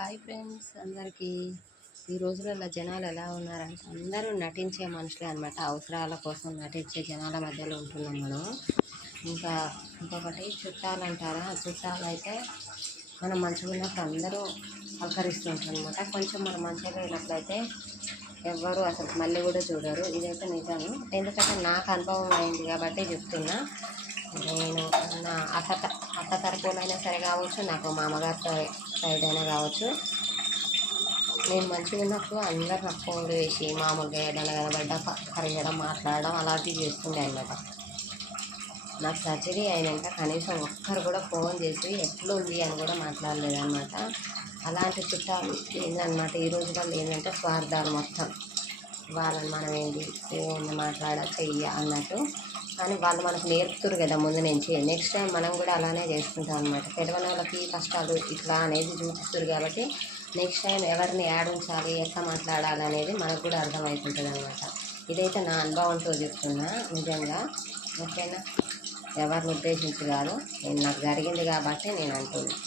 Hi friends అందరికీ. ఈ రోజులలో జనాలు ఎలా ఉన్నారంటే అందరూ నటించే మనుషులే అనమాట. అవసరాల కోసం నటించే జనాల మధ్యలో ఉంటున్నాం మనం. ఇంకొకటి చుట్టాలు అంటారా, చుట్టాలు అయితే మనం మంచిగా ఉన్నప్పుడు అందరూ పలకరిస్తుంటారు అనమాట. కొంచెం మనం మంచిగా లేనట్లయితే ఎవ్వరు అసలు మళ్ళీ కూడా చూడరు. ఇదైతే నిజము, ఎందుకంటే నాకు అనుభవం అయింది కాబట్టి చెప్తున్నా. నేను నా అత్త తరపునైనా సరే కావచ్చు, నాకు మామగారి సైడ్ అయినా కావచ్చు, నేను మంచిగా ఉన్నప్పుడు అందరు నాకు ఫోన్లు వేసి మామూలుగా ఏదైనా కనబడ్డా కరగడం మాట్లాడడం అలాంటివి చేస్తుండే అనమాట. నాకు సర్జరీ అయినాక కనీసం ఒక్కరు కూడా ఫోన్ చేసి ఎట్లుంది అని కూడా మాట్లాడలేదన్నమాట. అలాంటి చుట్టాలు ఏంటన్నమాట. ఈ రోజులలో ఏంటంటే స్వార్థాలు మొత్తం. వాళ్ళని మనం ఏమైనా మాట్లాడ చెయ్య అన్నట్టు. కానీ వాళ్ళు మనకు నేర్పుతారు కదా ముందు నుంచి. నెక్స్ట్ టైం మనం కూడా అలానే చేసుకుంటాం అనమాట. తెలియని వాళ్ళకి కష్టాలు ఇట్లా అనేది చూపిస్తారు కాబట్టి నెక్స్ట్ టైం ఎవరిని యాడ్ ఉంచాలి, ఎట్లా మాట్లాడాలి అనేది మనకు కూడా అర్థమవుతుంటుంది అనమాట. ఇదైతే నా అనుభవంతో చెప్తున్నా నిజంగా. ఓకేనా, ఎవరిని ఉద్దేశించి కాదు, నాకు జరిగింది కాబట్టి నేను అంటున్నాను.